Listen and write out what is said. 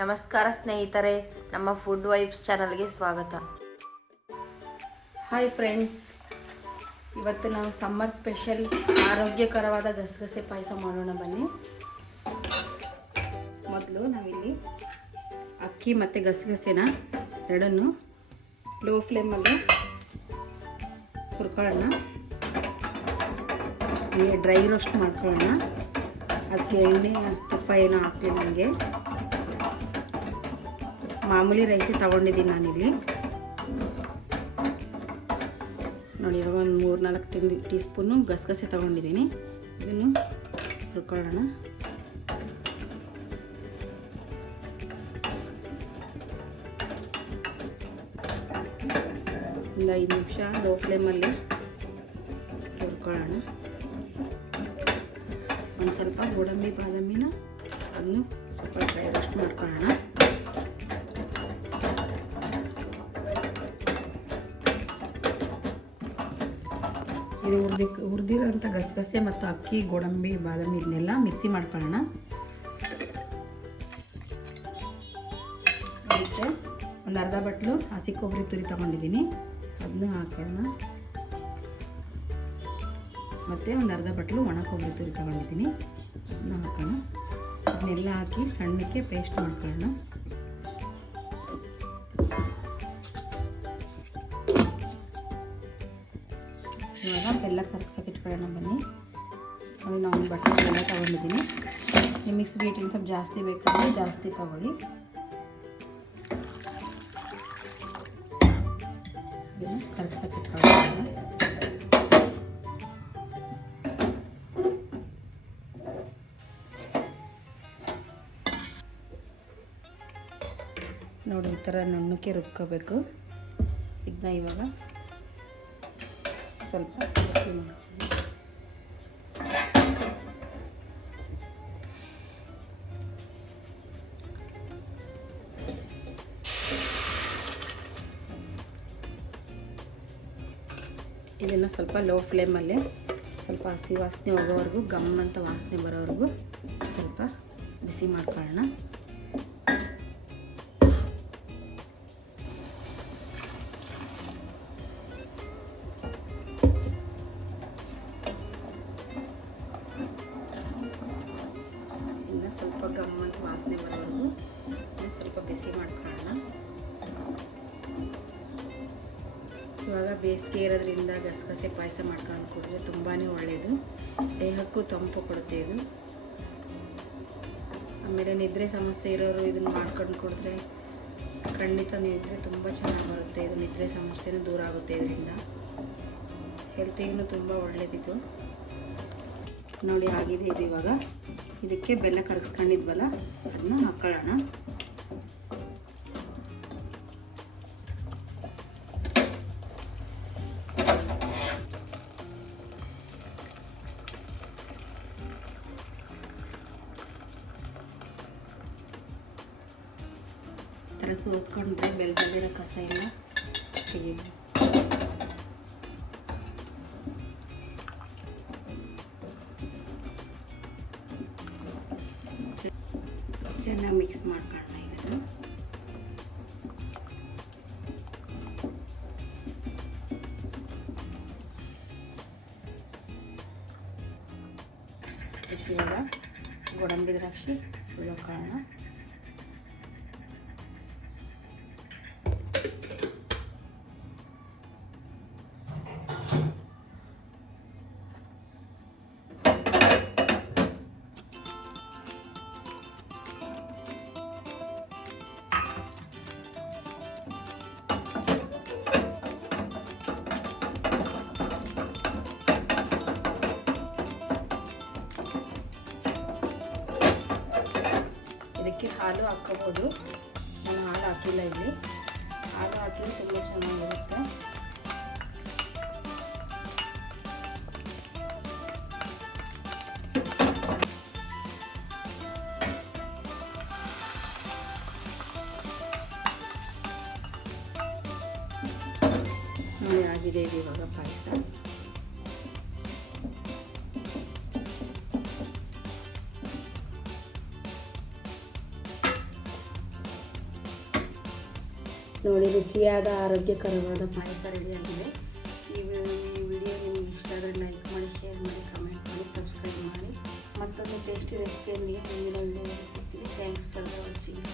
ನಮಸ್ಕಾರ ಸ್ನೇಹಿತರೆ, ನಮ್ಮ ಫುಡ್ ವೈಬ್ಸ್ ಚಾನಲ್ಗೆ ಸ್ವಾಗತ. ಹಾಯ್ ಫ್ರೆಂಡ್ಸ್, ಇವತ್ತು ನಾವು ಸಮ್ಮರ್ ಸ್ಪೆಷಲ್ ಆರೋಗ್ಯಕರವಾದ ಗಸಗಸೆ ಪಾಯಸ ಮಾಡೋಣ ಬನ್ನಿ. ಮೊದಲು ನಾವಿಲ್ಲಿ ಅಕ್ಕಿ ಮತ್ತು ಗಸಗಸೆನ ಎರಡನ್ನು ಲೋ ಫ್ಲೇಮಲ್ಲಿ ಹುರ್ಕೊಳ್ಳೋಣ. ಹೀಗೆ ಡ್ರೈ ರೋಸ್ಟ್ ಮಾಡ್ಕೊಳ್ಳೋಣ. ಅದಕ್ಕೆ ಎಣ್ಣೆ ತುಪ್ಪ ಏನೋ ಹಾಕ್ತೀನಿ. ನನಗೆ ಮಾಮೂಲಿ ರೈಸಿ ತೊಗೊಂಡಿದ್ದೀನಿ ನಾನಿಲ್ಲಿ ನೋಡಿ. ಇವಾಗ ಒಂದು 3-4 ಟೀ ಸ್ಪೂನು ಗಸಗಸೆ ತೊಗೊಂಡಿದ್ದೀನಿ. ಇದನ್ನು ಹುರ್ಕೊಳ್ಳೋಣ. ಒಂದು 5 ನಿಮಿಷ ಲೋ ಫ್ಲೇಮಲ್ಲಿ ಹುರ್ಕೊಳ್ಳೋಣ. ಒಂದು ಸ್ವಲ್ಪ ಗೋಡಂಬಿ ಬಾದಾಮಿನ ಅದನ್ನು ಸ್ವಲ್ಪ ಡ್ರೈ ರೋಸ್ಟ್ ಮಾಡ್ಕೊಳ್ಳೋಣ. ಇದು ಹುರಿದಿರೋಂಥ ಗಸಗಸೆ ಮತ್ತು ಅಕ್ಕಿ, ಗೋಡಂಬಿ, ಬಾದಾಮಿ ಇದನ್ನೆಲ್ಲ ಮಿಕ್ಸಿ ಮಾಡ್ಕೊಳ್ಳೋಣ. ಮತ್ತು ಒಂದು ಅರ್ಧ ಬಟ್ಲು ಹಸಿ ಕೊಬ್ಬರಿ ತುರಿ ತೊಗೊಂಡಿದ್ದೀನಿ, ಅದನ್ನು ಹಾಕೊಳ್ಳೋಣ. ಮತ್ತು ಒಂದು ಅರ್ಧ ಬಟ್ಲು ಒಣ ಕೊಬ್ಬರಿ ತುರಿ ತೊಗೊಂಡಿದ್ದೀನಿ, ಅದನ್ನ ಹಾಕೋಣ. ಅದನ್ನೆಲ್ಲ ಹಾಕಿ ಸಣ್ಣಕ್ಕೆ ಪೇಸ್ಟ್ ಮಾಡ್ಕೊಳ್ಳೋಣ. ಇವಾಗ ಬೆಲ್ಲ ಕರಗ್ಸಕ್ಕೆ ಇಟ್ಕೊಳ್ಳೋಣ ಬನ್ನಿ. ನೋಡಿ, ನಾನು ಒಂದು ಬಟ್ಟೆ ಬೆಲ್ಲ ತೊಗೊಂಡಿದ್ದೀನಿ. ನಿಮಗೆ ಸ್ವೀಟ್ ಇನ್ನು ಸ್ವಲ್ಪ ಜಾಸ್ತಿ ಬೇಕಂದರೆ ಜಾಸ್ತಿ ತೊಗೊಳ್ಳಿ. ಕರಗ್ಸಕ್ಕೆ ಇಟ್ಕೊಳ್ಳೋಣ. ನೋಡಿ, ಈ ಥರ ನುಣ್ಣಕ್ಕೆ ರುಬ್ಕೋಬೇಕು. ಇದನ್ನ ಇವಾಗ ಸ್ವಲ್ಪ ಬಿಸಿ ಮಾಡ್ತೀನಿ. ಇದನ್ನು ಸ್ವಲ್ಪ ಲೋ ಫ್ಲೇಮಲ್ಲಿ ಸ್ವಲ್ಪ ಹಸಿ ವಾಸನೆ ಹೋಗೋವರೆಗೂ, ಗಮ್ ಅಂತ ವಾಸನೆ ಬರೋವರೆಗೂ ಸ್ವಲ್ಪ ಬಿಸಿ ಮಾಡ್ಕೊಳ್ಳೋಣ. ಸ್ವಲ್ಪ ಗಮ್ಮಂತ ವಾಸನೆ ಬರೋವರೆಗೂ ಸ್ವಲ್ಪ ಬಿಸಿ ಮಾಡ್ಕೊಳ್ಳೋಣ. ಇವಾಗ ಬೇಸಿಗೆ ಇರೋದ್ರಿಂದ ಗಸಗಸೆ ಪಾಯಸ ಮಾಡ್ಕೊಂಡು ಕುಡಿದ್ರೆ ತುಂಬಾ ಒಳ್ಳೆಯದು. ದೇಹಕ್ಕೂ ತಂಪು ಕೊಡುತ್ತೆ ಇದು. ಆಮೇಲೆ ನಿದ್ರೆ ಸಮಸ್ಯೆ ಇರೋರು ಇದನ್ನು ಮಾಡ್ಕೊಂಡು ಕುಡಿದ್ರೆ ಖಂಡಿತ ನಿದ್ರೆ ತುಂಬ ಚೆನ್ನಾಗಿ ಬರುತ್ತೆ. ಇದು ನಿದ್ರೆ ಸಮಸ್ಯೆನೂ ದೂರ ಆಗುತ್ತೆ. ಇದರಿಂದ ಹೆಲ್ತಿಗೂ ತುಂಬ ಒಳ್ಳೆಯದಿದು. ನೋಡಿ, ಆಗಿದೆ ಇದು. ಇವಾಗ ಇದಕ್ಕೆ ಬೆಲ್ಲ ಕರಗಿಸ್ಕೊಂಡಿದ್ವಲ್ಲ ಅದನ್ನ ಹಾಕೊಳ್ಳೋಣ. ಈ ಥರ ಸೋಸ್ಕೊಂಡ್ರೆ ಬೆಲ್ಲದಲ್ಲಿರೋ ಕಸ ಎಲ್ಲ ತೆಗಿಬೇಕು. ಚೆನ್ನಾಗಿ ಮಿಕ್ಸ್ ಮಾಡ್ಕೊಳ್ಳೋಣ. ಇದನ್ನು ಇವಾಗ ಗೋಡಂಬಿ ದ್ರಾಕ್ಷಿ ಹಾಕೊಳ್ಳೋಣ. ಇದಕ್ಕೆ ಹಾಲು ಹಾಕ್ಕೋಬೋದು. ನಾನು ಹಾಲು ಹಾಕಿಲ್ಲ ಇಲ್ಲಿ. ಹಾಲು ಹಾಕಿದ್ರೆ ತುಂಬ ಚೆನ್ನಾಗಿರುತ್ತೆ. ನೋಡಿ, ಆಗಿದೆ ಇದು ಇವಾಗ ಪಾಯಸ. ನೋಡಿ, ರುಚಿಯಾದ ಆರೋಗ್ಯಕರವಾದ ಪಾಯಸ ರೆಡಿಯಾಗಿದೆ. ಈ ವಿಡಿಯೋ ನಿಮಗೆ ಇಷ್ಟ ಆದರೆ ಲೈಕ್ ಮಾಡಿ, ಶೇರ್ ಮಾಡಿ, ಕಮೆಂಟ್ ಮಾಡಿ, ಸಬ್ಸ್ಕ್ರೈಬ್ ಮಾಡಿ. ಮತ್ತೊಂದು ಟೇಸ್ಟಿ ರೆಸಿಪಿಯೊಂದಿಗೆ ಮುಂದಿನ ವಿಡಿಯೋದಲ್ಲಿ ಸಿಗ್ತೀನಿ. Thanks for watching.